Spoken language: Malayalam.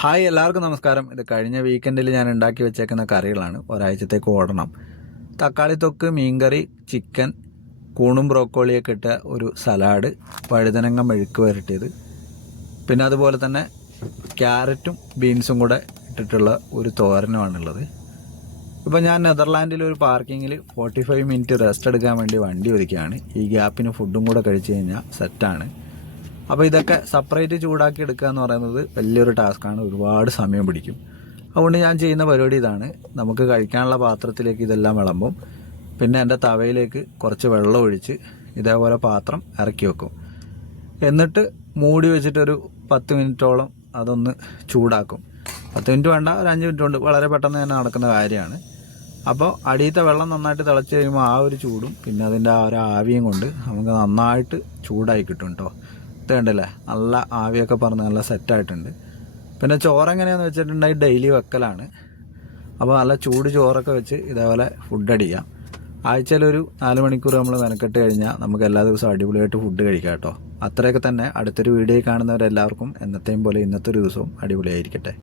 ഹായ് എല്ലാവർക്കും നമസ്കാരം. ഇത് കഴിഞ്ഞ വീക്കെൻഡിൽ ഞാൻ ഉണ്ടാക്കി വെച്ചേക്കുന്ന കറികളാണ്, ഒരാഴ്ചത്തേക്ക് ഓടണം. തക്കാളി തൊക്ക്, മീൻകറി, ചിക്കൻ, കൂണും ബ്രോക്കോളിയൊക്കെ ഇട്ട ഒരു സലാഡ്, വഴുതനങ്ങ മെഴുക്ക് വരട്ടിയത്, പിന്നെ അതുപോലെ തന്നെ ക്യാരറ്റും ബീൻസും കൂടെ ഇട്ടിട്ടുള്ള ഒരു തോരനുമാണുള്ളത്. ഇപ്പോൾ ഞാൻ നെതർലാൻഡിൽ ഒരു പാർക്കിങ്ങിൽ 45 മിനിറ്റ് റെസ്റ്റ് എടുക്കാൻ വേണ്ടി വണ്ടി ഒരുക്കുകയാണ്. ഈ ഗ്യാപ്പിന് ഫുഡും കൂടെ കഴിച്ച് കഴിഞ്ഞാൽ സെറ്റാണ്. അപ്പോൾ ഇതൊക്കെ സെപ്പറേറ്റ് ചൂടാക്കി എടുക്കുക എന്ന് പറയുന്നത് വലിയൊരു ടാസ്ക്കാണ്, ഒരുപാട് സമയം പിടിക്കും. അതുകൊണ്ട് ഞാൻ ചെയ്യുന്ന പരിപാടി ഇതാണ്. നമുക്ക് കഴിക്കാനുള്ള പാത്രത്തിലേക്ക് ഇതെല്ലാം വിളമ്പും. പിന്നെ എൻ്റെ തവയിലേക്ക് കുറച്ച് വെള്ളം ഒഴിച്ച് ഇതേപോലെ പാത്രം ഇറക്കി വെക്കും. എന്നിട്ട് മൂടി വെച്ചിട്ടൊരു 10 മിനിറ്റോളം അതൊന്ന് ചൂടാക്കും. 10 മിനിറ്റ് വേണ്ട, ഒരു 5 മിനിറ്റ് കൊണ്ട് വളരെ പെട്ടെന്ന് തന്നെ നടക്കുന്ന കാര്യമാണ്. അപ്പോൾ അടിയത്തെ വെള്ളം നന്നായിട്ട് തിളച്ച് കഴിയുമ്പോൾ ആ ഒരു ചൂടും പിന്നെ അതിൻ്റെ ആ ഒരു ആവിയും കൊണ്ട് നമുക്ക് നന്നായിട്ട് ചൂടായി കിട്ടും കേട്ടോ. ഇത് കണ്ടില്ലേ, നല്ല ആവിയൊക്കെ പറഞ്ഞ് നല്ല സെറ്റായിട്ടുണ്ട്. പിന്നെ ചോറ് എങ്ങനെയാണെന്ന് വെച്ചിട്ടുണ്ടെങ്കിൽ ഡെയിലി വെക്കലാണ്. അപ്പോൾ നല്ല ചൂട് ചോറൊക്കെ വെച്ച് ഇതേപോലെ ഫുഡ് അടിക്കാം. ആഴ്ചയിലൊരു 4 മണിക്കൂർ നമ്മൾ മെനക്കെട്ട് കഴിഞ്ഞാൽ നമുക്ക് എല്ലാ ദിവസവും അടിപൊളിയായിട്ട് ഫുഡ് കഴിക്കാം കേട്ടോ. അത്രയൊക്കെ തന്നെ. അടുത്തൊരു വീഡിയോ കാണുന്നവരെല്ലാവർക്കും എന്നത്തെയും പോലെ ഇന്നത്തെ ഒരു ദിവസവും അടിപൊളിയായിരിക്കട്ടെ.